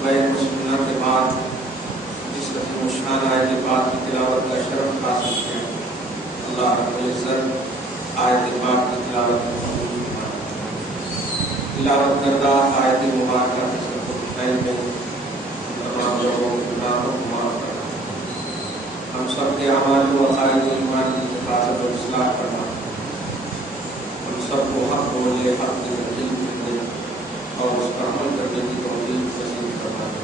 خطبہ مسلمہ کے بعد جس عظیم الشان آیت پاک کی تلاوت کا شرف حاصل کیا، اللہ رب العزت آیت پاک کی تلاوت کو قبول فرمائے۔ تلاوت کردہ آیت مبارکہ کے سب کو خیر میں تمام لوگوں کے گناہوں کو معاف کرنا، ہم سب کے اعمال و عقائد و ایمان کی حفاظت و اصلاح کرنا، ہم سب کو حق بولنے، حق کی ترغیب دینے اور اس پر عمل کرنے کی توفیق نصیب فرمائے۔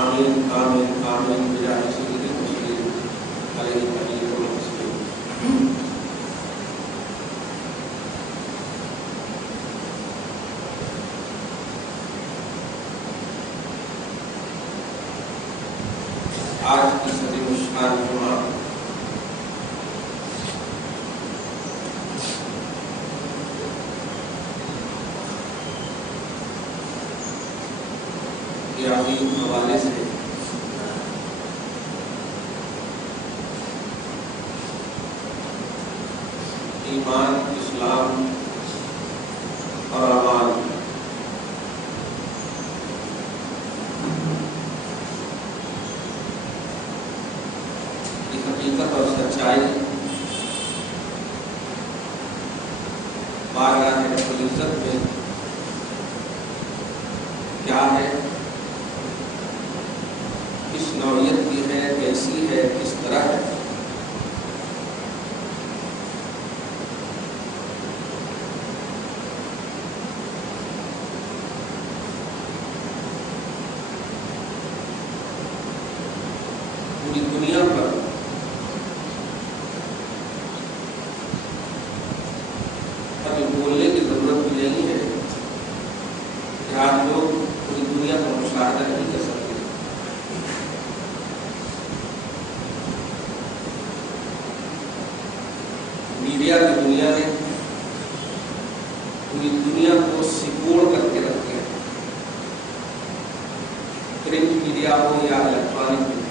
آمین آمین آمین بجاہ سید المرسلین علیہ السلام۔ آج کی عظیم الشان جمعہ کے عظیم حوالے سے ایمان، اسلام اور اعمال کی حقیقت اور سچائی بارگاہ رب العزت میں کیا ہے، کس نوعیت کی ہے، کیسی ہے، کس طرح ہے، پوری دنیا پر ابھی بولنے کی ضرورت بھی نہیں ہے کہ آج لوگ پوری دنیا کا مشاہدہ نہیں کر سکتے۔ میڈیا کی دنیا نے پوری دنیا کو سکوڑ کر کے رکھ دیا، پرنٹ میڈیا ہو یا الیکٹرانک میڈیا،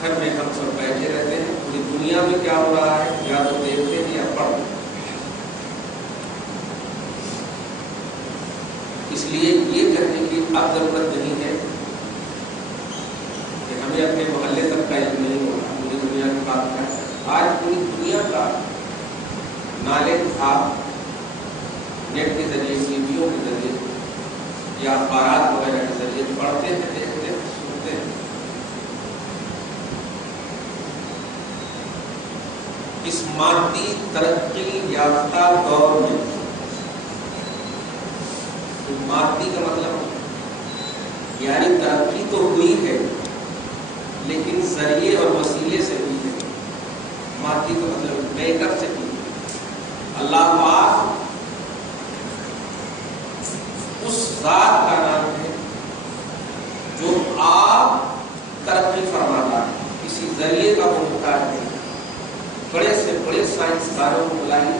گھر میں ہم سب بیٹھے رہتے ہیں، پوری دنیا میں کیا ہو رہا ہے یا تو دیکھتے ہیں یا پڑھتے ہیں۔ اس لیے یہ کہنے کی اب ضرورت نہیں ہے کہ ہمیں اپنے محلے تک کا علم نہیں ہوگا، پوری دنیا کی بات کریں۔ آج پوری دنیا کا نالج آپ نیٹ کے ذریعے، ویڈیو کے ذریعے یا اخبارات وغیرہ کے ذریعے پڑھتے ہیں، دیکھتے ہیں، سنتے ہیں۔ اس مادی ترقی یافتہ دور میں، مادی کا مطلب یعنی ترقی تو ہوئی ہے لیکن ذریعے اور وسیلے سے ہوئی ہے، مادی کا مطلب میک اپ سے ہوئی ہے۔ اللہ پاک اس ذات کا نام ہے جو آپ ترقی فرماتا ہے، کسی ذریعے کا وہ محتاج ہے۔ بڑے سے بڑے سائنسدانوں کو بلائیے،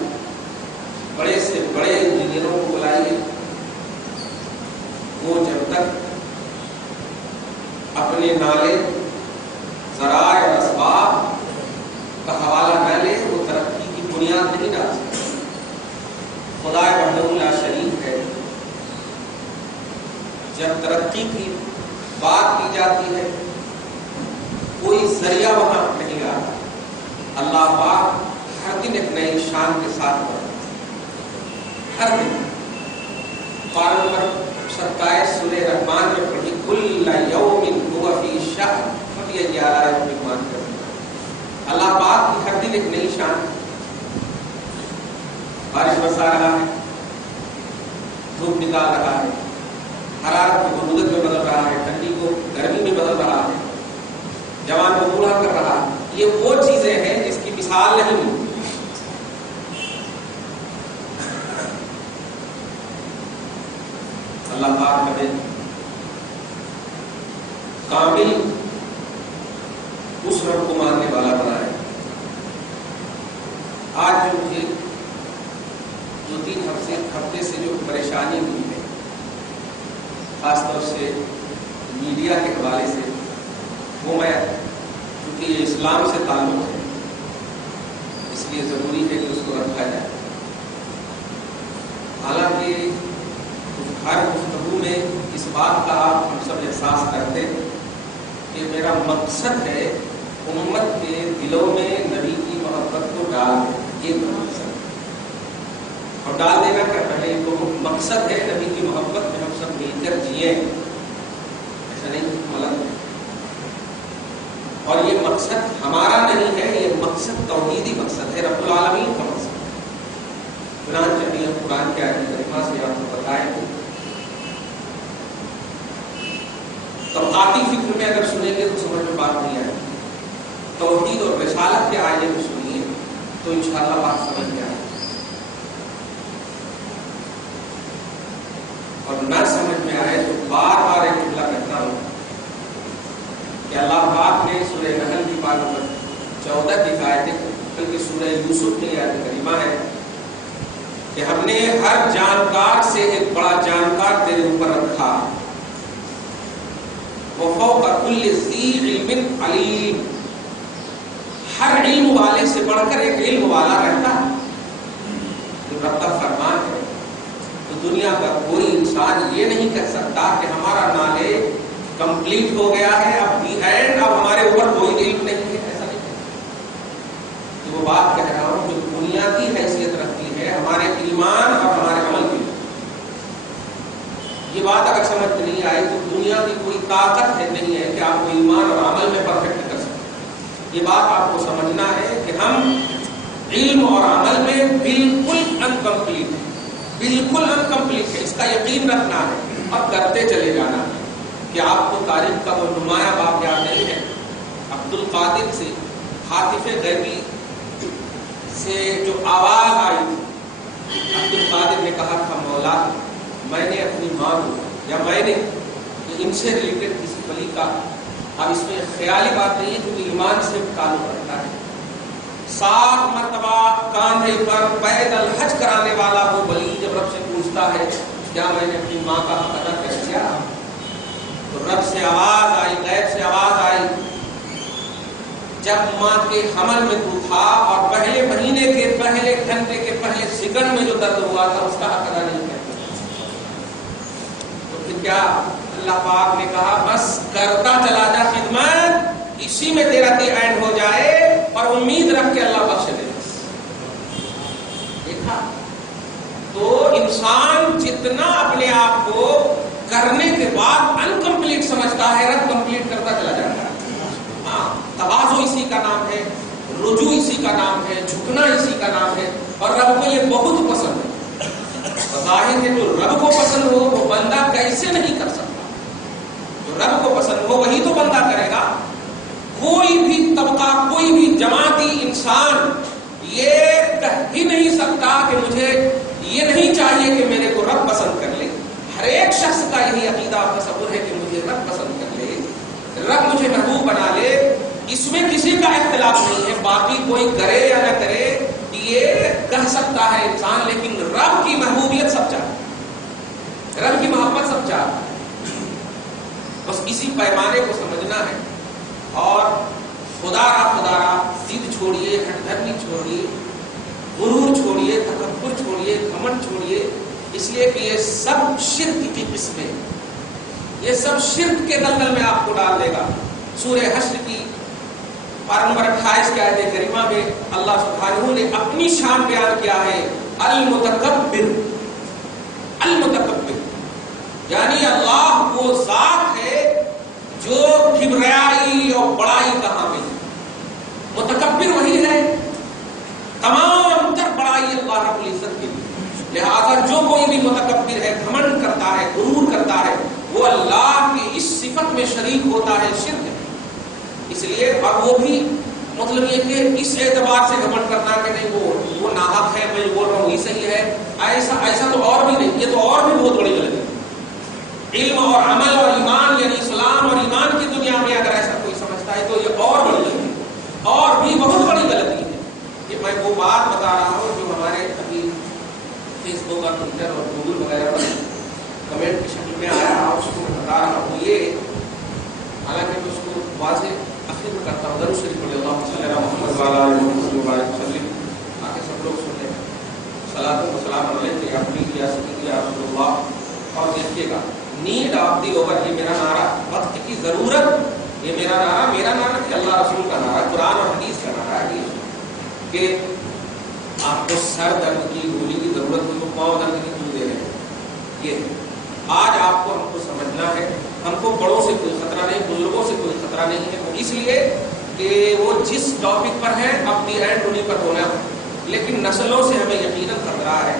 بڑے سے بڑے انجینئروں کو بلائیے، وہ جب تک اپنے نالے، ذرائع اور اسباب کا حوالہ نہ لے وہ ترقی کی بنیاد نہیں ڈال سکتے۔ خدا وحدہ لا شریک ہے، جب ترقی کی بات کی جاتی ہے کوئی ذریعہ وہاں نہیں آتا۔ اللہ پاک ہر دن ایک نئی شان کے ساتھ بڑھتا ہے، ہر دن۔ قرآن نمبر 27 سورہ رحمان میں پڑھی، کل یوم هو فی شأن فبأي آلاء ربکما تکذبان۔ اللہ پاک کی ہر دن ایک نئی شان، بارش برسا رہا ہے، دھوپ نکال رہا ہے، حرارت کو برودت میں بدل رہا ہے، ٹھنڈی کو گرمی میں بدل رہا ہے، جوان کو بوڑھا کر رہا ہے۔ یہ وہ چیزیں ہیں جس کی مثال نہیں ملتی۔ اللہ پاک ہمیں کامل اس رب کو ماننے والا بنائے۔ آج جو مجھے 2-3 ہفتے سے جو پریشانی ہوئی ہے، خاص طور سے میڈیا کے حوالے سے، وہ میں چونکہ یہ اسلام سے تعلق ہے اس لیے ضروری ہے کہ اس کو رکھا جائے۔ حالانکہ ہر گفتگو میں اس بات کا ہم سب احساس کرتے کہ میرا مقصد ہے امت کے دلوں میں نبی کی محبت کو ڈال دیں، یہ مقصد ہے۔ اور ڈال دینا کیا پہلے تو مقصد ہے نبی کی محبت میں ہم سب مل کر جئیں، ایسا نہیں غلط ہے۔ اور یہ مقصد ہمارا نہیں ہے، یہ مقصد توحیدی مقصد ہے، رب العالمین کا مقصد ہے۔ چنانچہ ابھی ہم قرآن کی آیت کریمہ سے آپ کو بتائیں طبقاتی فکر میں اگر سنیں گے تو سمجھ میں بات نہیں آئے گی، توحید اور رسالت کے آئینے کو سنیے تو انشاءاللہ بات سمجھ میں آئے گی، اور نہ سمجھ میں آئے تو بار بار ایک جملہ کہتا ہوں کہ اللہ پاک نے سورہ نحل کی بات نمبر 14 کی آیت بلکہ سورہ یوسف کی آیت کریمہ ہے کہ ہم نے ہر جانکار سے ایک بڑا جانکار تیرے اوپر رکھا، وفوق کل ذی علم علیم، ہر علم والے سے بڑھ کر ایک علم والا رہتا ہے، جو رب کا فرمان ہے۔ تو دنیا کا کوئی انسان یہ نہیں کہہ سکتا کہ ہمارا نالج کمپلیٹ ہو گیا ہے، اب دی اینڈ، اب ہمارے اوپر کوئی علم نہیں ہے، ایسا نہیں ہے۔ تو وہ بات کہہ رہا ہوں جو بنیادی حیثیت رکھتی ہے ہمارے ایمان اور ہمارے عمل کی۔ یہ بات اگر سمجھ میں نہیں آئی تو دنیا کی کوئی طاقت ہے نہیں ہے کہ آپ کو ایمان اور عمل میں پرفیکٹ کر سکیں۔ یہ بات آپ کو سمجھنا ہے کہ ہم علم اور عمل میں بالکل انکمپلیٹ ہیں، بالکل انکمپلیٹ ہے، اس کا یقین رکھنا ہے اور کرتے چلے جانا ہے۔ کہ آپ کو تاریخ کا وہ نمایاں باب یاد نہیں ہے، عبد القادر سے حاطف غیبی سے جو آواز آئی تھی، عبد القادر نے کہا تھا مولا میں نے اپنی ماں کو یا میں نے ان سے ریلیٹڈ کسی ولی کا، اب اس میں خیالی بات نہیں ہے کیونکہ ایمان سے تعلق رکھتا ہے، 7 مرتبہ کاندھے پر پیدل حج کرانے والا وہ ولی جب رب سے پوچھتا ہے کیا میں نے اپنی ماں کا حق ادا کر دیا، تو رب سے آواز آئی، غیب سے آواز آئی جب ماں کے حمل میں تو تھا اور پہلے مہینے کے پہلے گھنٹے کے پہلے سیکنڈ میں جو درد ہوا تھا اس کا حق ادا نہیں کر، تو پھر کیا اللہ پاک نے کہا بس کرتا چلا جا خدمت، اسی میں تیرا دی اینڈ ہو جائے اور امید رکھ کے اللہ بخش دے۔ دیکھا تو انسان جتنا اپنے آپ کو کرنے کے بعد انکمپلیٹ سمجھتا ہے، رب کمپلیٹ کرتا چلا جاتا ہے۔ ہاں، تواضع اسی کا نام ہے، رجوع اسی کا نام ہے، جھکنا اسی کا نام ہے، اور رب کو یہ بہت پسند ہے۔ ظاہر ہے جو رب کو پسند ہو وہ بندہ کیسے نہیں کر سکتا، جو رب کو پسند ہو وہی تو بندہ کرے گا۔ کوئی بھی طبقہ، کوئی بھی جماعتی انسان یہ کہہ ہی نہیں سکتا کہ مجھے یہ نہیں چاہیے کہ میرے کو رب پسند کر لے۔ ہر ایک شخص کا یہی عقیدہ اور تصور ہے کہ مجھے رب پسند کر لے، رب مجھے محبوب بنا لے، اس میں کسی کا اختلاف نہیں ہے، باقی کوئی کرے یا نہ کرے یہ کہہ سکتا ہے انسان، لیکن رب کی محبوبیت سب چاہتا ہے، رب کی محبت سب چاہتا ہے۔ بس اسی پیمانے کو سمجھنا ہے، اور خدا را ضد چھوڑیے، ہٹ دھرمی چھوڑیے، غرور چھوڑیے، تکبر چھوڑیے، گھمنڈ چھوڑیے، اس لیے کہ یہ سب شرک کی قسمیں، یہ سب شرک کے دلدل میں آپ کو ڈال دے گا۔ سورہ حشر کی پارہ نمبر 28 کی آیت کریمہ میں اللہ سبحانہ نے اپنی شان بیان کیا ہے، المتکبر، المتکبر، یعنی اللہ وہ ذات ہے جو کبریائی اور بڑائی کا حامل ہے۔ متکبر وہی ہے، تمام تر بڑائی اللہ رب العزت کی، لہذا جو کوئی بھی متکبر ہے، گھمنڈ کرتا ہے، غرور کرتا ہے، وہ اللہ کی اس صفت میں شریک ہوتا ہے، شرک ہے۔ اس لیے اور وہ بھی مطلب یہ کہ اس اعتبار سے گھمنڈ کرنا کہ نہیں وہ ناحق ہے، میں بول رہا ہوں یہ صحیح ہے، ایسا تو اور بھی نہیں، یہ تو اور بھی بہت بڑی غلطی ہے۔ علم اور عمل اور ایمان یعنی اسلام اور ایمان کی دنیا میں اگر ایسا کوئی سمجھتا ہے تو یہ اور بڑی غلطی ہے، اور بھی بہت بڑی غلطی ہے۔ کہ میں وہ بات بتا رہا ہوں جو ہمارے ابھی فیس بک اور ٹویٹر اور گوگل وغیرہ پر کمنٹ کی شکل میں آیا، اس کو میں بتا رہا ہوں، یہ حالانکہ میں اس کو واضح اخیر میں کرتا ہوں، درود شریف پڑھیں، اللہم صلی علی محمد وعلی آل محمد وبارک وسلم، تاکہ سب لوگ سن لیں۔ صلاۃ و سلام علیک یا حبیبی یا سیدی یا رسول اللہ۔ اور دیکھیے گا نیڈ آف دی اوور، یہ میرا نعرہ، وقت کی ضرورت، یہ میرا نعرہ کہ اللہ رسول کا نعرہ، قرآن اور حدیث کا نعرہ ہے کہ آپ کو سر درد کی گولی کی ضرورت ہے تو پاؤں درد کی کیوں دے رہے ہیں؟ یہ آج آپ کو ہم کو سمجھنا ہے، ہم کو بڑوں سے کوئی خطرہ نہیں، بزرگوں سے کوئی خطرہ نہیں ہے، اس لیے کہ وہ جس ٹاپک پر ہے اب دی اینڈ انہیں پر ہونا ہے، لیکن نسلوں سے ہمیں یقیناً خطرہ ہے،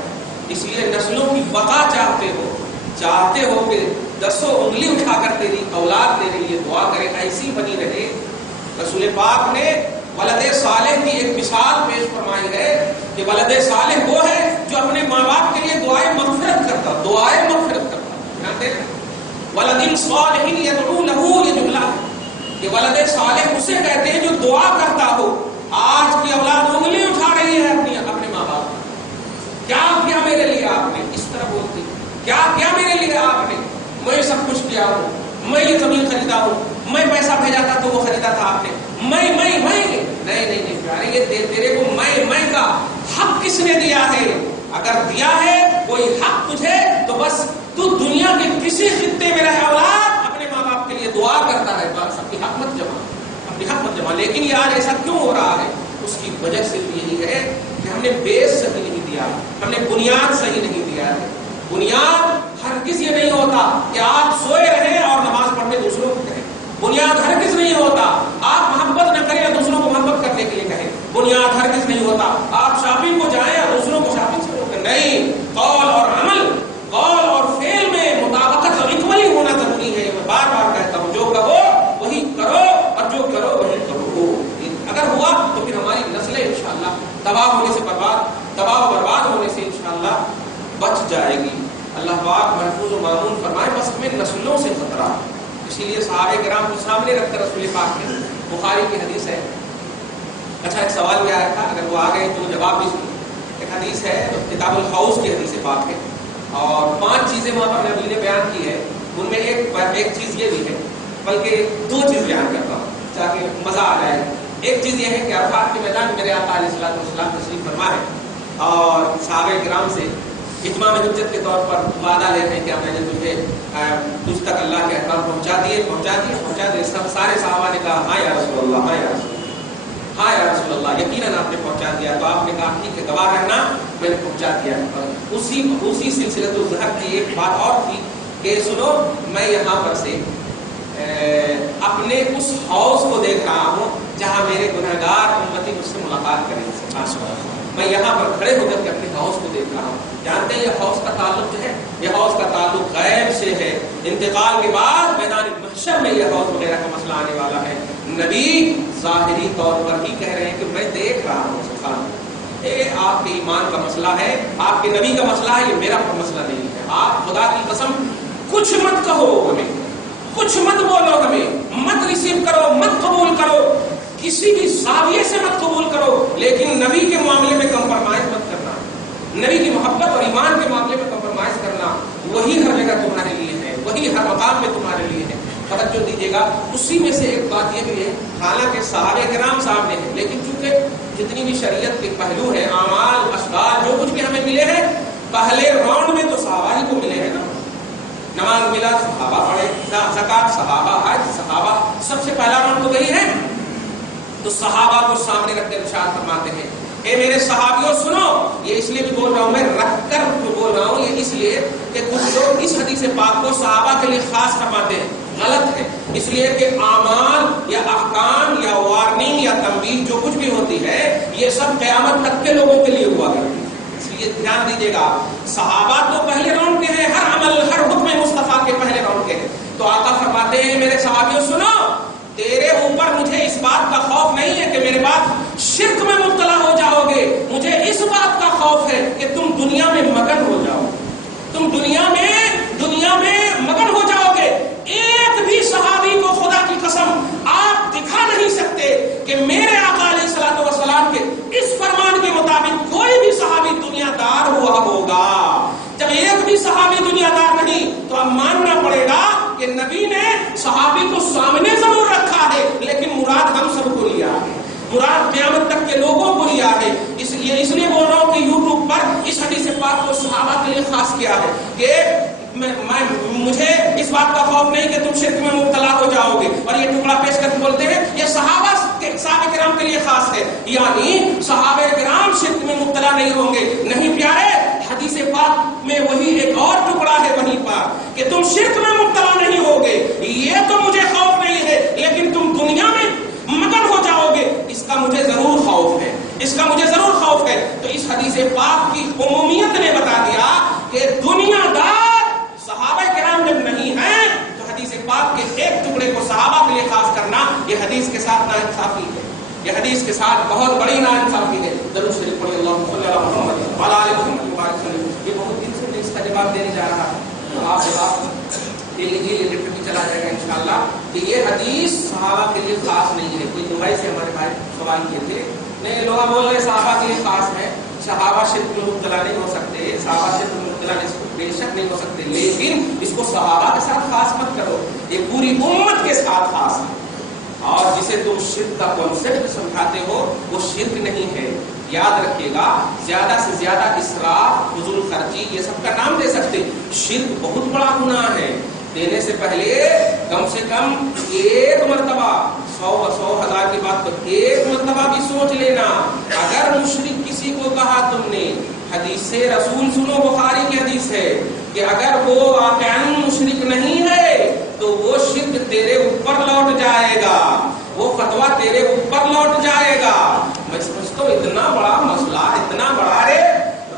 اس لیے نسلوں کی بقا چاہتے ہو کہ 10 انگلی اٹھا کر تیری اولاد تیرے لیے دعا کرے، ایسی بنی رہے۔ رسول پاک نے ولد صالح کی ایک مثال پیش فرمائی ہے کہ ولد صالح وہ ہے جو اپنے ماں باپ کے لیے دعائیں مغفرت کرتا۔ ولد صالح یدعو لہ، یہ جملہ کہ ولد صالح اسے کہتے ہیں جو دعا کرتا ہو۔ آج کی اولاد انگلی اٹھا رہی ہے اپنے ماں باپ کی، کیا کیا میرے لیے آپ نے، اس طرح بولتی، کیا کیا میرے لیے آپ نے، میں سب کچھ کیا ہوں، میں یہ زمین خریدا ہوں، میں پیسہ بھیجا تھا تو وہ خریدا تھا آپ نے، میں نہیں پیارے، یہ تیرے کو میں کا حق کس نے دیا ہے؟ اگر دیا ہے کوئی حق تجھے تو بس تو دنیا کے کسی خطے میں رہے، اولاد اپنے ماں باپ کے لیے دعا کرتا ہے، بس اپنی حق مت جمع، لیکن یہ آج ایسا کیوں ہو رہا ہے؟ اس کی وجہ صرف یہی ہے کہ ہم نے بیس صحیح نہیں دیا، ہم نے بنیاد صحیح نہیں دیا ہے۔ بنیاد ہرگز یہ نہیں ہوتا کہ آپ سوئے رہیں اور نماز پڑھنے دوسروں کو کہیں، بنیاد ہرگز نہیں ہوتا آپ محبت نہ کریں اور دوسروں کو محبت کرنے کے لیے کہیں، بنیاد ہرگز نہیں ہوتا آپ شاپنگ کو جائیں اور دوسروں کو شاپنگ سے روکیں، نہیں، قول اور عمل، قول اور فعل میں مطابقت اور اکولی ہونا ضروری ہے۔ میں بار بار کہتا ہوں جو کہو وہی کرو اور جو کرو وہی کرو، اگر ہوا تو پھر ہماری نسلیں انشاءاللہ تباہ و برباد ہونے سے انشاءاللہ بچ جائے گی۔ اللہ پاک محفوظ و معمون فرمائے، بس ہمیں نسلوں سے خطرہ ہے، اسی لیے صحابہ کرام کو سامنے رکھ کر رسول پاک نے، بخاری کی حدیث ہے۔ اچھا ایک سوال بھی آیا تھا، اگر وہ آ گئے تو جواب بھی سنیں۔ ایک حدیث ہے کتاب الخوض کی حدیث پاک ہے، اور 5 چیزیں وہاں پر نبی نے بیان کی ہے، ان میں ایک چیز یہ بھی ہے، بلکہ 2 چیز بیان کرتا ہوں تاکہ مزہ آ جائے۔ ایک چیز یہ ہے کہ عرفات کے میدان میں میرے آقا علیہ الصلوۃ والسلام تشریف فرما ہے اور صحابہ کرام سے اتمام حجت کے طور پر وعدہ لے رہے ہیں کہ میں نے تجھ تک اللہ کے احکام پہنچا دیے۔ سب سارے صحابہ نے کہا ہاں یا رسول اللہ، ہاں یا رسول اللہ، یقیناً آپ نے پہنچا دیا۔ تو آپ نے کہا ٹھیک ہے، گواہ رہنا، میں نے پہنچا دیا۔ اسی سلسلۃ الظہر کی ایک بات اور تھی کہ سنو، میں یہاں پر سے اپنے اس حوض کو دیکھ رہا ہوں جہاں میرے گنہگار امتی مجھ سے ملاقات کریں گے، میں یہاں پر کھڑے ہو کر کے اپنے حوض کو دیکھ رہا ہوں۔ جانتے ہیں یہ حوض کا تعلق جو ہے، یہ حوض کا تعلق غیب سے ہے، انتقال کے بعد میدان محشر میں یہ حوض وغیرہ کا مسئلہ آنے والا ہے۔ نبی ظاہری طور پر ہی کہہ رہے ہیں کہ میں دیکھ رہا ہوں، سبحان اللہ، یہ آپ کے ایمان کا مسئلہ ہے، آپ کے نبی کا مسئلہ ہے، یہ میرا مسئلہ نہیں ہے۔ آپ خدا کی قسم کچھ مت کہو ہمیں، کچھ مت بولو ہمیں، مت ریسیو کرو، مت قبول کرو، کسی بھی زاویے سے مت قبول کرو، لیکن نبی کے معاملے میں کمپرمائز مت کرنا، نبی کی محبت اور ایمان کے معاملے میں کمپرمائز کرنا، وہی ہر جگہ تمہارے لیے ہے، وہی ہر مقام میں تمہارے لیے ہے۔ توجہ دیجیے گا، اسی میں سے ایک بات یہ بھی ہے، حالانکہ صحابہ کرام سامنے ہیں، لیکن چونکہ جتنی بھی شریعت کے پہلو ہیں، اعمال، اشکال، جو کچھ بھی ہمیں ملے ہیں، پہلے راؤنڈ میں تو صحابہ ہی کو ملے ہیں نا۔ نماز ملا صحابہ پڑھے، زکات صحابہ، حج صحابہ، سب سے پہلا راؤنڈ تو وہی ہے۔ تو صحابہ کو سامنے رکھ کر ارشاد فرماتے ہیں، اے میرے صحابیوں سنو، یہ اس لیے بھی بول رہا ہوں، میں رکھ کر بول رہا ہوں، یہ اس لیے کہ کچھ لوگ اس حدیث پاک کو صحابہ کے لیے خاص فرماتے ہیں، غلط ہے، اس لیے کہ اعمال یا احکام یا وارننگ یا تنبیہ جو کچھ بھی ہوتی ہے، یہ سب قیامت تک کے لوگوں کے لیے ہوا کرتی ہے، اس لیے دھیان دیجیے گا۔ صحابہ تو پہلے راؤنڈ کے ہیں، ہر عمل، ہر حکم مصطفیٰ کے پہلے راؤنڈ کے ہیں۔ تو آقا فرماتے ہیں، میرے صحابیوں سنو، تیرے اوپر مجھے اس بات کا خوف نہیں ہے کہ میرے بعد شرک میں مبتلا ہو جاؤ گے، مجھے اس بات کا خوف ہے کہ تم دنیا میں مگن ہو جاؤ، تم دنیا میں مگن ہو جاؤ گے۔ ایک بھی صحابی کو خدا کی قسم آپ دکھا نہیں سکتے کہ میرے آقا علیہ الصلوۃ والسلام کے اس فرمان کے مطابق کوئی بھی صحابی دنیا دار ہوا ہوگا۔ جب ایک بھی صحابی دنیا دار نہیں تو اب ماننا پڑے گا کہ نبی نے صحابی کو سامنے ضرور رکھا ہے، لیکن مراد ہم سب کو لیا ہے، مراد قیامت تک کے لوگوں کو لیا ہے۔ اس لیے بول رہا ہوں کہ یوٹیوب پر بات کا خوف نہیں کہ تم شرک میں مبتلا ہو جاؤ گے. اور یہ ٹکڑا پیش کر کے بولتے ہیں یہ صحابہ کرام کے لیے خاص ہے، یعنی صحابہ کرام شرک میں مبتلا نہیں ہوں گے. نہیں پیارے، حدیث پاک میں وہی ایک اور ٹکڑا ہے وہیں پر کہ تم شرک میں مبتلا نہیں ہوگے. یہ تو مجھے خوف نہیں ہے، لیکن تم دنیا میں مگن ہو جاؤ گے، اس کا مجھے ضرور خوف ہے، اس کا مجھے ضرور خوف ہے. تو اس حدیث پاک کی عمومیت نے بتا دیا کہ دنیا دار صحابہ کرام جب نہیں ہیں تو حدیث پاک کے ایک ٹکڑے کو صحابہ کے لیے خاص کرنا یہ حدیث کے ساتھ ناانصافی ہے، یہ حدیث کے ساتھ بہت بڑی ناانصافی ہے. درود شریف پڑھیں، اللہم صلی علی محمد وعلی آل محمد وبارک وسلم. یہ بہت دن سے میں اس کا جواب دینے جا رہا ہوں، آپ جواب دے لیجیے، یہ لکھ کے چلا جائے گا انشاءاللہ کہ یہ حدیث صحابہ کے لیے خاص نہیں ہے. کوئی دبئی سے ہمارے بھائی سوال کیے تھے، نہیں لوگ بول رہے صحابہ کے لیے خاص ہے، صحابہ شرک میں مبتلا نہیں ہو سکتے، صحابہ شرک میں مبتلا بے شک نہیں ہو سکتے، لیکن اس کو صحابہ کے ساتھ خاص مت کرو، یہ پوری امت کے ساتھ خاص ہے. اور جسے تم شرک کا کانسیپٹ سمجھاتے ہو وہ شرک نہیں ہے. یاد رکھیے گا، زیادہ سے زیادہ اسراف، فضول خرچی، یہ سب کا نام دے سکتے. شرک بہت بڑا گناہ ہے. دینے سے پہلے کم سے کم ایک مرتبہ 100,000 کی بات تو ایک مرتبہ بھی سوچ لینا. اگر مشرک کسی کو کہا تم نے، حدیث سے رسول سنو، بخاری کی حدیث ہے کہ اگر وہ واقعاً مشرک نہیں ہے تو وہ شرک تیرے اوپر لوٹ جائے گا، وہ فتویٰ تیرے اوپر لوٹ جائے گا. میں سمجھتا ہوں اتنا بڑا مسئلہ، اتنا بڑا ہے.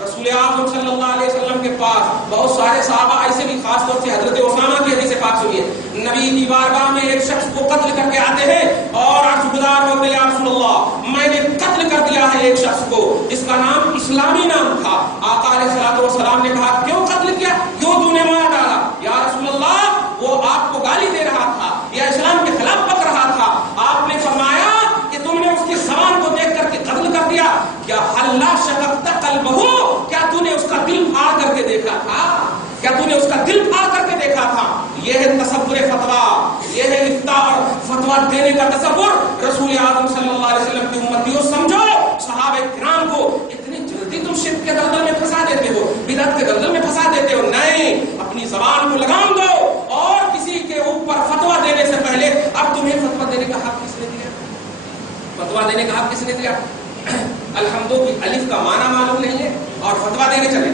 رسول اعظم صلی اللہ علیہ وسلم کے پاس بہت سارے صحابہ ایسے بھی، خاص طور سے حضرت اسامہ کی حدیث پاک سنیے. نبی کی بارگاہ میں ایک شخص کو قتل کر کے آتے ہیں اور عرض گزار ہوتے یا رسول اللہ میں نے قتل کر دیا ہے ایک شخص کو جس کا نام اسلامی نام تھا. آقا علیہ الصلوۃ والسلام نے کہا کیوں قتل کیا، کیوں تو نے مار ڈالا؟ یا رسول اللہ وہ آپ کو گالی دے رہا تھا یا اسلام کے خلاف بک رہا تھا. آپ نے فرمایا کہ تم نے اس کی زبان کو دیکھ کر کے قتل کر دیا. کیا حلا شققت قلبہ، کیا تو نے اس کا دل پھاڑ کر کے دیکھا تھا؟ کیا تو نے اس کا دل پھاڑ کر کے دیکھا تھا؟ یہ ہے تصور فتویٰ، یہ ہے افتاء اور فتویٰ دینے کا تصور. رسول اعظم صلی اللہ علیہ وسلم کی امتیوں سمجھو، صحابہ کرام کو اتنی جلدی تم شرک کے دلدل میں پھنسا دیتے ہو، بدعت کے دلدل میں پھنسا دیتے ہو. نہیں، اپنی زبان کو لگام دو اور کسی کے اوپر فتویٰ دینے سے پہلے اب تمہیں فتویٰ دینے کا حق کس نے دیا؟ فتویٰ دینے کا حق کس نے دیا؟ الحمدو کی الف کا معنی معلوم نہیں ہے اور فتویٰ دینے چلے.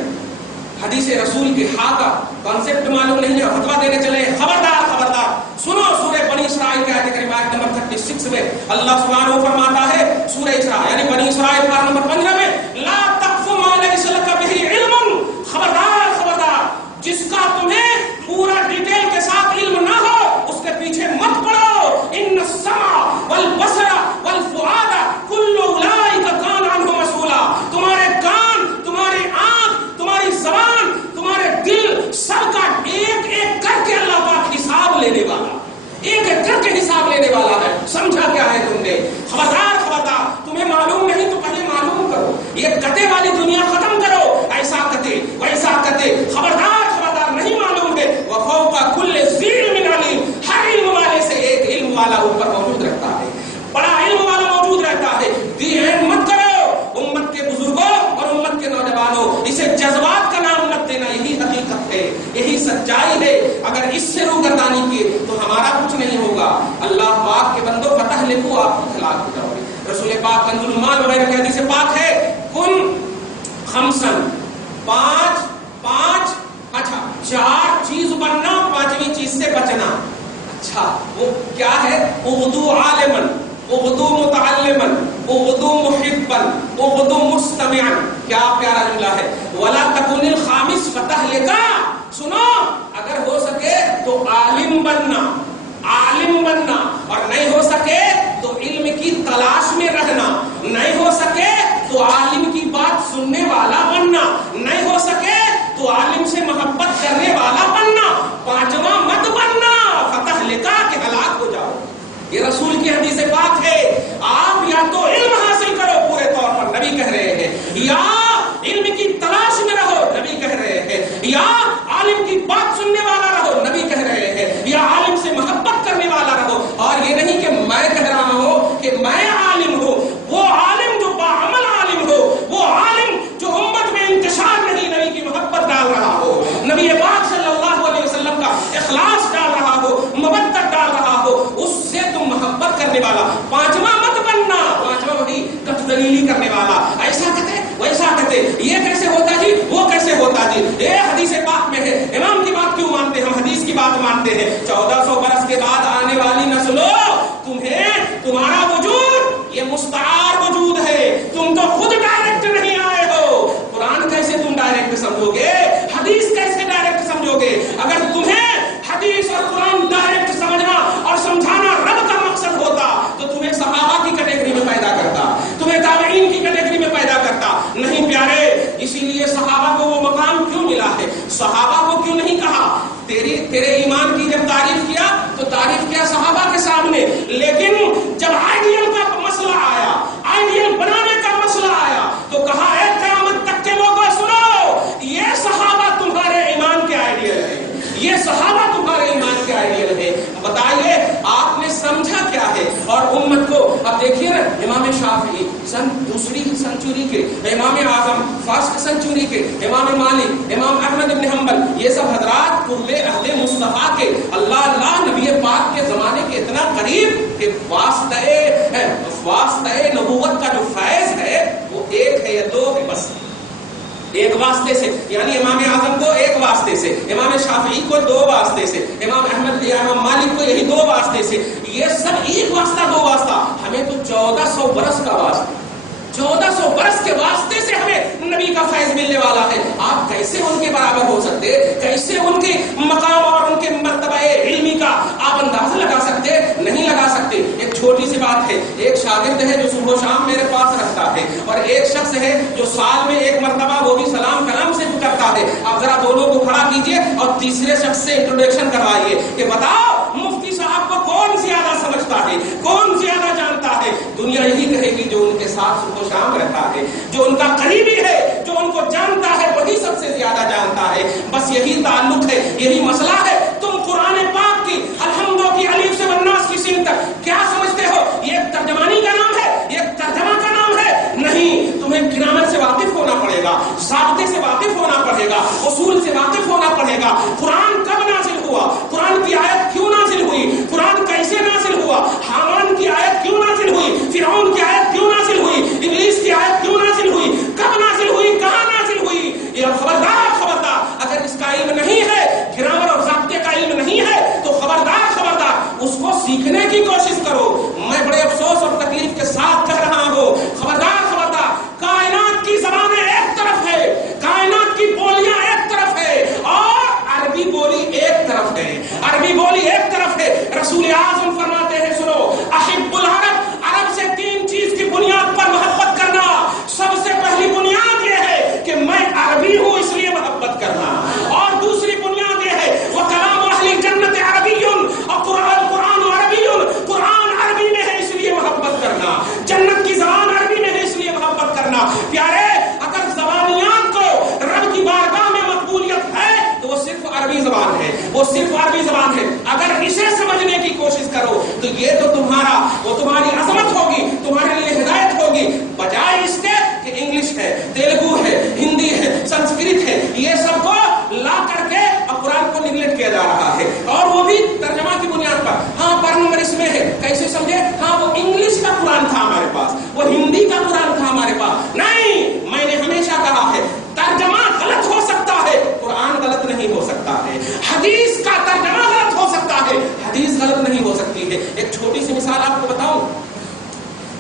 حدیث رسول کے ہا کا کانسیپٹ معلوم نہیں ہے اور فتویٰ دینے چلے. خبردار خبردار. سنو سورہ بنی اسرائیل کے آیت کریمہ آیت نمبر 36 میں اللہ سبحانہ فرماتا ہے، سورہ اسراء یعنی بنی اسرائیل پارہ نمبر 15 میں، لا تقف ما لیس لک بہ علم. خبردار خبردار، جس کا تمہیں پورا ڈیٹیل کے ساتھ علم نہ ہو اس کے پیچھے مت پڑو. ان السمع والبصر والفؤاد کل اولئک کان عنہ مسئولا. تمہارے کان، تمہاری آنکھ، تمہاری زبان، تمہارے دل، سب کا ایک ایک کر کے اللہ پاک حساب لینے والا، ایک ایک کر کے حساب لینے والا ہے. سمجھا کیا ہے تم نے؟ خبردار خبردار. تمہیں معلوم نہیں تو پہلے معلوم کرو. یہ کتے والی دنیا ختم کرو، ایسا کتے ویسا کتے. خبردار خبردار، نہیں معلوم ہے. وفوق کل ذی علم علیم، ہر علم والے سے ایک علم والا اوپر موجود رہتا ہے، بڑا علم والا موجود رہتا ہے. دیہن مت کرو امت کے بزرگوں اور امت کے نوجوانوں، اسے جذبات کا نام مت دینا. یہی حقیقت ہے، یہی سچائی ہے. اگر اس سے روگردانی کیے تو ہمارا کچھ نہیں ہوگا. اللہ پاک کے بندوں فتح لکھو، آپ کو ہلاک ہو جاؤ گے. رسول پاک کنز المال وغیرہ کی حدیث پاک ہے، کن خمسن، پانچ اچھا 4 چیز بننا، 5ویں چیز سے بچنا. اچھا وہ کیا ہے؟ اغدو عالمن، اغدو متعلمن، اغدو محبن، اغدو مستمعن. کیا پیارا جملہ ہے. ولا تکن الخامس فتح لکا. سنو، اگر ہو سکے تو عالم بننا، عالم بننا، اور نہیں ہو سکے تو علم کی تلاش میں رہنا. نہیں ہو سکے تو عالم کی بات سننے والا بننا. نہیں ہو سکے تو عالم سے محبت کرنے والا بننا. 5واں مت بننا، فتح لکا کہ ہلاک ہو جاؤ. یہ رسول کی حدیث پاک ہے. آپ یا تو علم حاصل کرو پورے طور پر، نبی کہہ رہے ہیں، یا علم کی تلاش میں رہو، نبی کہہ رہے ہیں، یا عالم کی بات سننے والا رہو، نبی کہہ رہے ہیں، یا عالم سے محبت کرنے والا رہو. اور یہ نہیں کہ میں کہہ رہا ہوں کہ میں عالم ہوں. وہ عالم جو باعمل عالم ہو، وہ عالم جو امت میں انتشار نہیں، نبی کی محبت ڈال رہا ہو. نبی پاک صلی اللہ کرنے والا، پانچواں مت بننا، پانچواں وہی کف دلیلی کرنے والا، ایسا کہتے ویسا کہتے، یہ کیسے ہوتا جی وہ کیسے ہوتا جی، یہ حدیث پاک میں ہے، امام کی بات کیوں مانتے ہیں، ہم حدیث کی بات مانتے ہیں۔ 1400 برس کے بعد آنے والی نسلوں، تمہیں تمہارا وجود یہ مستعار وجود ہے، تم تو خود ڈائریکٹ نہیں آئے ہو۔ قرآن کیسے تم ڈائریکٹ سمجھو گے، حدیث کیسے ڈائریکٹ سمجھو گے؟ اگر تمہیں حدیث اور قرآن ڈائریکٹ سمجھنا اور سمجھانا رب کا مقصد ہوتا تو تمہیں صحابہ کی کیٹیگری میں پیدا کرتا، تمہیں تابعین کی کیٹیگری میں پیدا کرتا۔ نہیں پیارے، اسی لیے صحابہ کو وہ مقام کیوں ملا ہے؟ صحابہ کو کیوں نہیں کہا؟ تیرے ایمان کی جب تعریف کیا تو تعریف کیا صحابہ کے سامنے، لیکن جب آئیڈیل کا مسئلہ آیا، آئیڈیل بنانے کا مسئلہ آیا تو کہا اے قیامت تک کے لوگوں سنو، یہ صحابہ تمہارے ایمان کے آئیڈیل ہے، یہ صحابہ تمہارے ایمان کے آئیڈیل ہے۔ بتائیے آپ نے سمجھا کیا ہے؟ اور امت کو اب دیکھیے نا، امام شافعی سن 2 سنچری کے، امام اعظم 1 سنچری کے، امام مالک، امام احمد بن حنبل، یہ سب حضرات قرب اہل مصطفیٰ کے، اللہ نبی پاک کے زمانے کے اتنا قریب کہ واسطہ نبوت کا جو فیض ہے وہ ایک ہے یا دو ہے، بس ایک واسطے سے، یعنی امام اعظم کو ایک واسطے سے، امام شافعی کو 2 واسطے سے، امام احمد یا امام مالک کو یہی 2 واسطے سے، یہ سب ایک واسطہ 2 واسطہ، ہمیں تو 1400 برس کا واسطہ، 1400 برس کے واسطے سے ہمیں نبی کا فیض ملنے والا ہے۔ آپ کیسے ان کے برابر ہو سکتے، کیسے ان کے مقام اور ان کے مرتبہ علمی کا آپ اندازہ لگا سکتے؟ نہیں لگا سکتے۔ ایک چھوٹی سی بات ہے، ایک شاگرد ہے جو صبح و شام میرے پاس رکھتا ہے، اور ایک شخص ہے جو سال میں ایک مرتبہ وہ بھی سلام کلام سے کرتا ہے۔ آپ ذرا دونوں کو کھڑا کیجئے اور تیسرے شخص سے انٹروڈکشن کروائیے کہ بتاؤ مفتی صاحب کو کون زیادہ سمجھتا ہے، کون زیادہ جانتا ہے؟ دنیا یہی کہے گی جو ان کے ساتھ صبح و شام رہتا ہے، جو ان کا قریبی ہے، جو ان کو جانتا ہے، وہی سب سے زیادہ جانتا ہے۔ بس یہی تعلق ہے، یہی مسئلہ ہے۔ تم قرآن پاک کی الحمدوں کی الف سے والناس کی سین تک کیا سمجھتے ہو؟ یہ ایک ترجمانی کا نام ہے، یہ ایک ترجمہ کا نام ہے؟ نہیں، تمہیں گرامر سے واقف ہونا پڑے گا، ضابطے سے واقف ہونا پڑے گا، اصول سے واقف ہونا پڑے گا۔ قرآن کب نازل ہوا؟ قرآن کی آیت کیوں نازل ہوئی؟ قرآن کیسے نازل ہوا؟ حامان کی آیت کیوں نازل ہوئی؟ فرعون کی آیت کیوں نازل ہوئی؟ ابلیس کی آیت کیوں نازل ہوئی؟ کب نازل ہوئی؟ کہاں نازل ہوئی؟ یہ خبردار خبردار، اگر اس کا علم نہیں ہے، گرامر اور ضابطے کا علم نہیں ہے تو خبردار خبردار اس کو سیکھنے کی کوشش کرو۔ میں بڑے افسوس اور تکلیف کے ساتھ کہہ رہا ہوں، خبردار خبردار، کائنات کی زبانیں ایک طرف ہے، کائنات کی بولیاں ایک طرف ہے، اور عربی بولی ایک طرف ہے، عربی بولی ایک طرف ہے۔ رسول اعظم فرماتے ہیں، سنو، احب العرب، عرب سے 3 چیز کی بنیاد پر محبت کرنا۔ سب سے پہلی بنیاد یہ ہے کہ میں عربی ہوں اس لیے محبت کرنا، اور دوسری بنیاد یہ ہے وَكَلَامُ أَهْلِ الْجَنَّةِ عَرَبِيٌّ، اور قرآن عربی، قرآن عربی میں ہے اس لیے محبت کرنا، جنت کی زبان عربی میں ہے اس لیے محبت کرنا۔ پیارے، اگر زبانیات کو رب کی بارگاہ میں مقبولیت ہے تو وہ صرف عربی زبان ہے، وہ صرف عربی زبان ہے۔ اگر اسے سمجھنے کی کوشش کرو تو یہ تو وہ تمہاری عظمت ہوگی، تمہارے لیے ہدایت ہوگی، بجائے اس کے کہ انگلش ہے، تیلگو ہے، ہندی ہے، سنسکرت ہے، یہ سب کو لا کر کے اب قرآن کو نگلیکٹ کیا جا رہا ہے، اور وہ بھی ترجمہ کی بنیاد پر۔ ہاں، پر نمبر اس میں ہے، کیسے سمجھے؟ ہاں، وہ انگلش کا قرآن تھا ہمارے پاس، وہ ہندی کا قرآن تھا ہمارے پاس۔ نہیں، میں نے ہمیشہ کہا ہے، ترجمہ غلط ہو سکتا ہے، قرآن غلط نہیں ہو سکتا ہے، حدیث کا ترجمہ غلط ہو سکتا ہے، حدیث غلط نہیں ہو سکتی ہے۔ ایک چھوٹی سی مثال آپ کو بتاؤں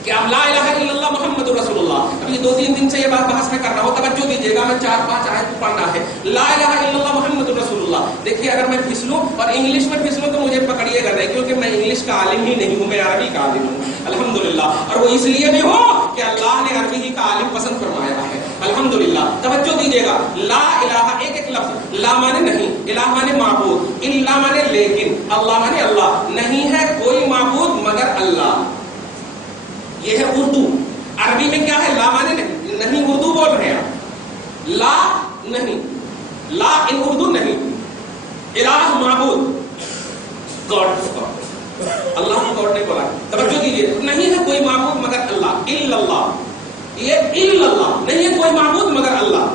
کہ اب لا الہ الا اللہ محمد رسول اللہ، اب یہ 2-3 دن سے یہ بات بحث میں کر رہا ہوں، توجہ دیجیے گا، میں 4-5 آیت پڑھنا ہے۔ لا الہ الا اللہ محمد رسول اللہ، دیکھیے اگر میں پھسلوں اور انگلش میں پھسلوں تو مجھے پکڑیے گا نہیں، کیونکہ میں انگلش کا عالم ہی نہیں ہوں، میں عربی کا عالم ہوں الحمدللہ، اور وہ اس لیے بھی ہوں کہ اللہ نے عربی ہی کا عالم پسند فرمایا ہے الحمدللہ۔ توجہ دیجیے گا، لا الہ، ایک لفظ، لا مانے نہیں، الہ مانے معبود، الا مانے لیکن، اللہ مانے اللہ، نہیں ہے کوئی معبود مگر اللہ، یہ ہے اردو۔ عربی میں کیا ہے؟ لا مانے نہیں، اردو بول رہے ہیں، لا نہیں، لا ان اردو نہیں، الہ معبود، گاڈ، اللہ کو گاڈ نے بولا، توجہ دیجیے، نہیں ہے کوئی معبود مگر اللہ، الا اللہ، یہ الا اللہ، نہیں ہے کوئی معبود مگر اللہ،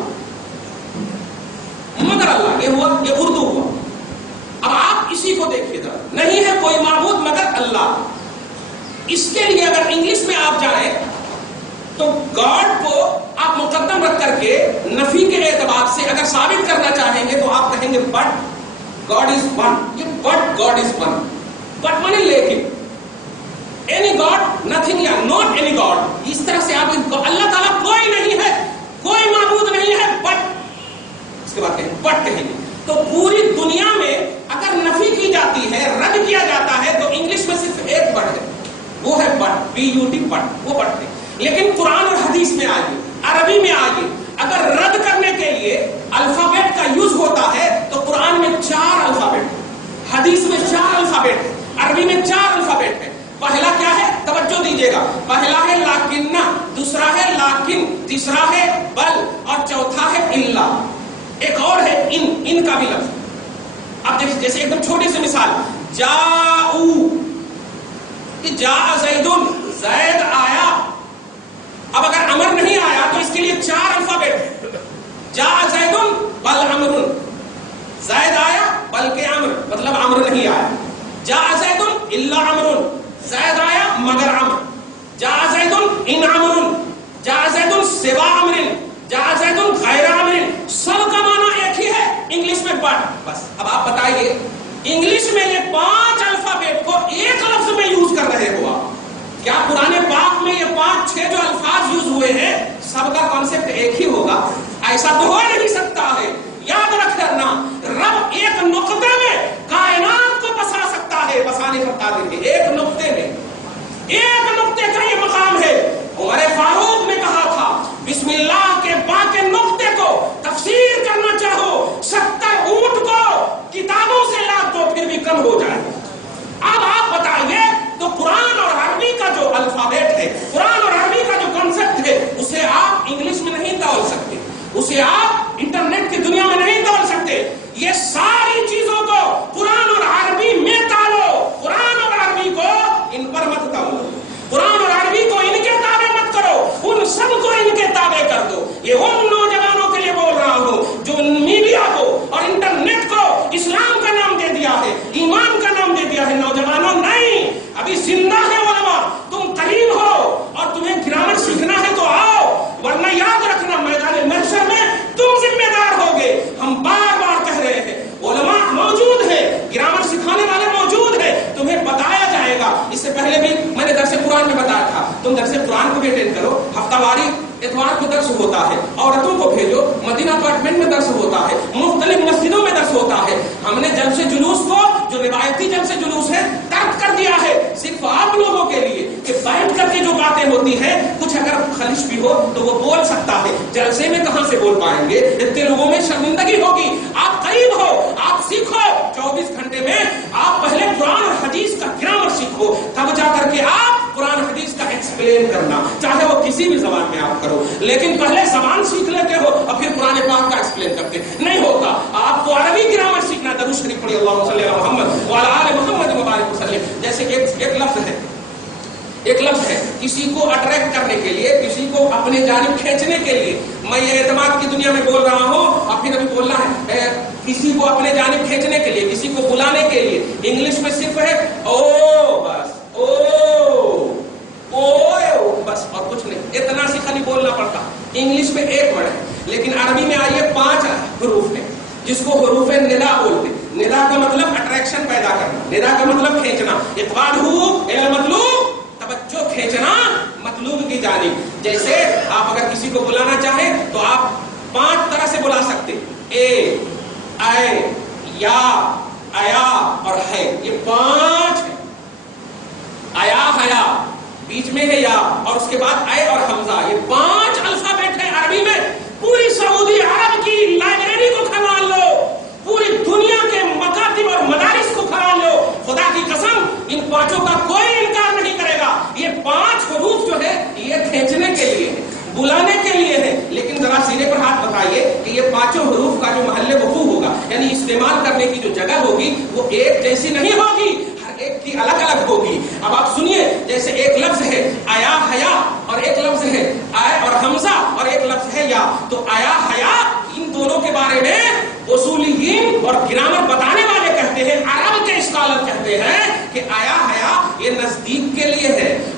مگر اللہ، یہ ہوا، یہ اردو ہوا۔ اب آپ اسی کو دیکھیے ذرا، نہیں ہے کوئی معبود مگر اللہ، اس کے لیے اگر انگلش میں آپ جائیں تو گاڈ کو آپ مقدم رکھ کر کے نفی کے اعتبار سے اگر ثابت کرنا چاہیں گے تو آپ کہیں گے بٹ گاڈ از ون. یہ but God is one, but مانے لیکن، اینی گاڈ نتھنگ یا ناٹ اینی گاڈ، اس طرح سے آپ اللہ تعالیٰ کوئی نہیں ہے، کوئی معبود نہیں ہے، بٹ اس کے بعد کہیں بٹ کہیں گے. تو پوری دنیا میں اگر نفی کی جاتی ہے، رد کیا جاتا ہے، تو انگلش میں صرف ایک بٹ ہے، وہ ہے بٹ، BUT بٹ، وہ بٹ ہے. لیکن قرآن اور حدیث میں آئیے، عربی میں آئیے، اگر رد کرنے کے لیے الفابیٹ کا یوز ہوتا ہے تو قرآن میں 4 الفابیٹ، حدیث میں 4 الفابیٹ ہے، عربی میں 4 الفابیٹ ہے. پہلا کیا ہے؟ توجہ دیجیے گا. پہلا ہے لاکنہ، دوسرا ہے لاکن، تیسرا ہے بل، اور چوتھا ہے الا. ایک اور ہے ان کا بھی لفظ. اب دیکھیں جیسے ایک دم چھوٹی سی مثال، جاؤ، جاء زید، زید آیا. اب اگر امر نہیں آیا تو اس کے لیے 4 الفابیٹ، جاء زید بل امر، زید آیا بلکہ امر، مطلب امر نہیں آیا. جاء زید الا امر، زید آیا مگر امر. جاء زید ان امر، جاء زید سوا امر، جاء زید غیر امر. سب کا معنی ایک ہی ہے انگلش میں بٹ. بس اب آپ بتائیے انگلش میں یہ 5 الفابیٹ کو ایک لفظ میں یوز کر رہے ہو آپ، کیا قرآن پاک میں یہ 5-6 جو الفاظ یوز ہوئے ہیں سب کا کانسیپٹ ایک ہی ہوگا؟ ایسا تو ہو نہیں سکتا ہے. یاد رکھنا رب ایک نقطے میں کائنات کو بسا سکتا ہے، بسانے کا قادر ہے. ایک نقطے میں، ایک نقطے کا یہ مقام ہے. عمر فاروق نے کہا تھا بسم اللہ کے با کے نقطے کو تفسیر کرنا چاہو 70 اونٹ کو کتابوں سے لاکھ دو پھر بھی کم ہو جائے. اب آپ بتائیے تو قرآن اور عربی کا جو الفابیٹ ہے، قرآن اور عربی کا جو کنسپٹ ہے، اسے آپ انگلش میں نہیں تول سکتے، اسے آپ انٹرنیٹ کی دنیا میں نہیں تول سکتے. یہ ساری چیزوں کو قرآن اور عربی میں تالو، قرآن اور عربی کو ان پر مت تالو، قرآن اور عربی کو ان کے تابع مت کرو، ان سب کو ان کے تابع کر دو. یہ ان نوجوانوں کے لیے بول رہا ہوں جو میڈیا کو اور انٹرنیٹ کو اسلام کا نام دے دیا ہے، ایمان کا نام دے دیا ہے. نوجوانوں نہیں، ابھی زندہ ہے علماء، تم قریب ہو اور تمہیں گرامر سیکھنا ہے تو آؤ، ورنہ یاد رکھنا میدان محشر میں تم ذمہ دار ہوگے. ہم بار بار کہہ رہے ہیں علماء موجود ہے، گرامر سکھانے والے موجود ہیں، تمہیں بتایا جائے گا. اس سے پہلے بھی میں نے درس قرآن میں بتایا تھا، تم درس قرآن کو بھی اٹینڈ کرو. ہفتہ واری اتوار کو درس ہوتا ہے، عورتوں کو بھیجو، مدینہ اپارٹمنٹ میں درس ہوتا ہے، مختلف مسجدوں میں درس ہوتا ہے. ہم نے جلسے جلوس کو، جو روایتی جلسے جلوس ہے، ترک کر دیا ہے صرف آپ لوگوں کے لیے کہ بیٹھ کر کے جو باتیں ہوتی ہیں کچھ اگر خلش بھی ہو تو وہ بول سکتا ہے. جلسے میں کہاں سے بول پائیں گے؟ اتنے لوگوں میں شرمندگی ہوگی. آپ قریب ہو، آپ سیکھو. 24 گھنٹے میں آپ پہلے قرآن اور حدیث کا گرامر سیکھو، تب جا کر کے آپ قرآن حدیث کا ایکسپلین کرنا، چاہے وہ کسی بھی زبان میں آپ کرو. لیکن پہلے زبان سیکھ لیتے ہو اور پھر قرآن پاک کا ایکسپلین کرتے نہیں ہوتا. آپ کو عربی گرامر سیکھنا. درود شریف پڑھی اللہم صلی علی محمد وعلی آل محمد مبارک وسلم. جیسے ایک لفظ ہے، ایک لفظ ہے کسی کو اٹریکٹ کرنے کے لیے، کسی کو اپنے جانب کھینچنے کے لیے. میں یہ اعتماد کی دنیا میں بول رہا ہوں اور پھر ابھی بولنا ہے کسی کو اپنے جانب کھینچنے کے لیے، کسی کو بلانے کے لیے. انگلش میں صرف ہے او، بس او بس، اور کچھ نہیں. اتنا سی خالی بولنا پڑتا. انگلش میں ایک ورڈ ہے، لیکن عربی میں آئیے 5 حروف ہیں جس کو حروف ندا بولتے. ندا کا مطلب اٹریکشن پیدا کرنا، ندا کا مطلب کھینچنا. اقبالہ الی المطلوب، توجہ کھینچنا مطلوب کی جانب. جیسے آپ اگر کسی کو بلانا چاہیں تو آپ 5 طرح سے بلا سکتے. اے، اے، یا، ایا اور ہے. یہ 5 ہے. ایا، حیا، بیچ میں ہے یا، اور اس کے بعد اے اور حمزہ. یہ 5 الفابیٹ ہے عربی میں. پوری سعودی عرب کی لائبریری کو کھنگال لو، پوری دنیا کے مکاتب اور مدارس کو کھنگال لو، خدا کی قسم ان 5 کا کوئی انکار نہیں کرے گا. یہ 5 حروف جو ہے یہ کھینچنے کے لیے ہے، بلانے کے لیے ہے. لیکن ذرا سینے پر ہاتھ بتائیے کہ یہ 5 حروف کا جو محل وقوع ہوگا، یعنی استعمال کرنے کی جو جگہ ہوگی، وہ ایک جیسی نہیں ہوگی، ایک کی الگ الگ ہوگی. اب آپ سنیے، جیسے ایک لفظ ہے آیا حیا اور ایک لفظ ہے آئے اور حمزہ اور ایک لفظ ہے یا. تو آیا حیا ان دونوں کے بارے میں اصولیین اور گرامر بتانے والے کہتے ہیں، عرب کے اسکالر کہتے ہیں کہ آیا حیا یہ نزدیک کے لیے ہے،